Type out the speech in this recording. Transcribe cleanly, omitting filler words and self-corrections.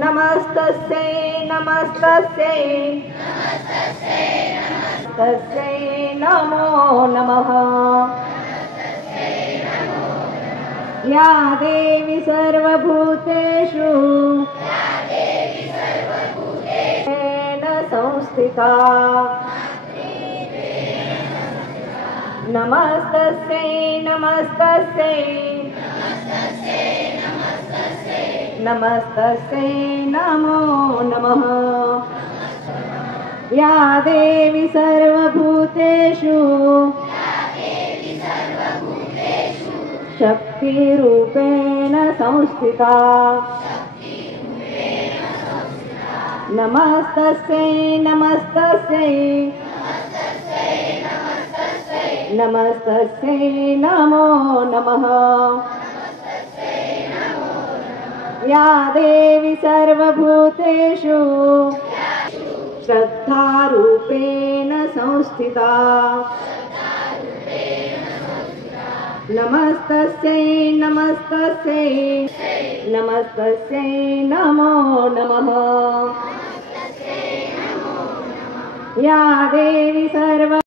नमस्तस्यै नमस्तस्यै तस्यै नमो नमः। या देवी सर्वभूतेषु येन संस्थिता नमस्तस्यै नमस्तस्यै नमस्तस्यै नमो नमः। या देवी सर्वभूतेषु शक्तिरूपेण संस्थिता नमस्तस्यै नमस्तस्यै नमस्तस्यै नमो नमः। या देवी सर्वभूतेषु श्रद्धारूपेण संस्थिता नमस्तस्यै नमस्तस्यै नमस्तस्यै नमो नमः। या देवी सर्व